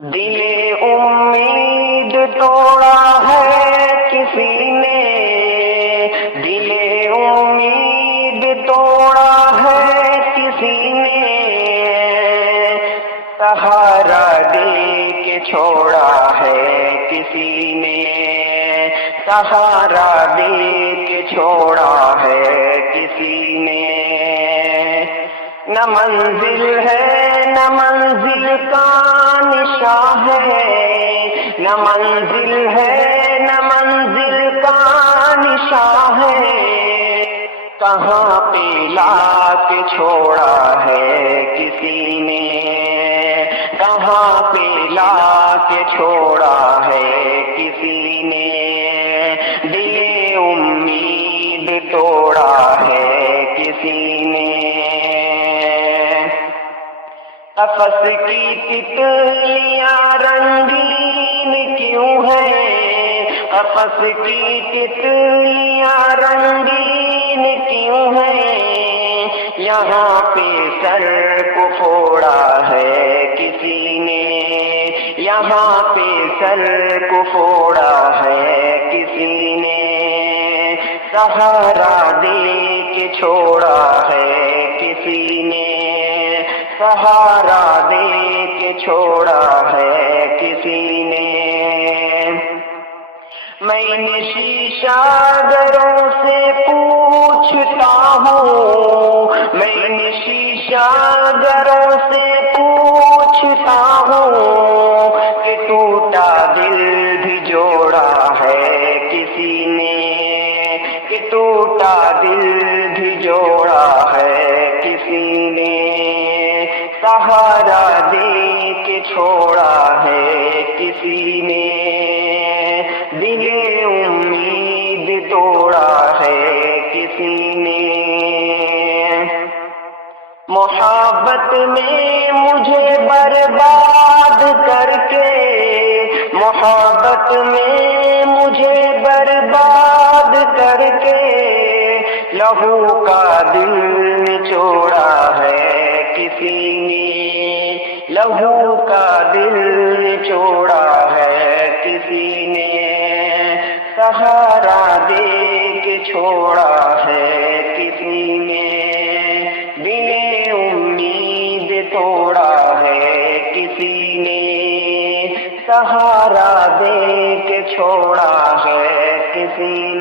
دل امید توڑا ہے کسی نے، دل امید توڑا ہے کسی نے، سہارا دے کے چھوڑا ہے کسی نے، سہارا دے کے چھوڑا ہے کسی نے۔ نہ منزل ہے نہ منزل کا نشان ہے، نہ منزل ہے نہ منزل کا نشان ہے، کہاں پہ لا کے چھوڑا ہے کسی نے، کہاں پہ لا کے چھوڑا ہے کسی نے، دل امید توڑا ہے کسی نے۔ قفس کی تتلیاں رنگین کیوں ہیں، قفس کی تتلیاں رنگین کیوں ہیں، یہاں پہ سر کو پھوڑا ہے کسی نے، یہاں پہ سر کو پھوڑا ہے کسی نے، سہارا دے کے چھوڑا ہے کسی نے، سہارا دے کے چھوڑا ہے کسی نے۔ میں نے شیشہ گروں سے پوچھتا ہوں، میں نے شیشہ گروں سے پوچھتا ہوں کہ ٹوٹا دل بھی جوڑا ہے کسی نے، کہ ٹوٹا دل بھی جوڑا ہے کسی نے، سہارا دے کے چھوڑا ہے کسی نے، دل امید توڑا ہے کسی نے۔ محبت میں مجھے برباد کر کے، محبت میں مجھے برباد کر کے، لہو کا دل نچوڑا ہے کسی نے، لہو کا دل نچوڑا ہے کسی نے، سہارا دے کے چھوڑا ہے کسی نے، دل امید توڑا ہے کسی نے، سہارا دے کے چھوڑا ہے کسی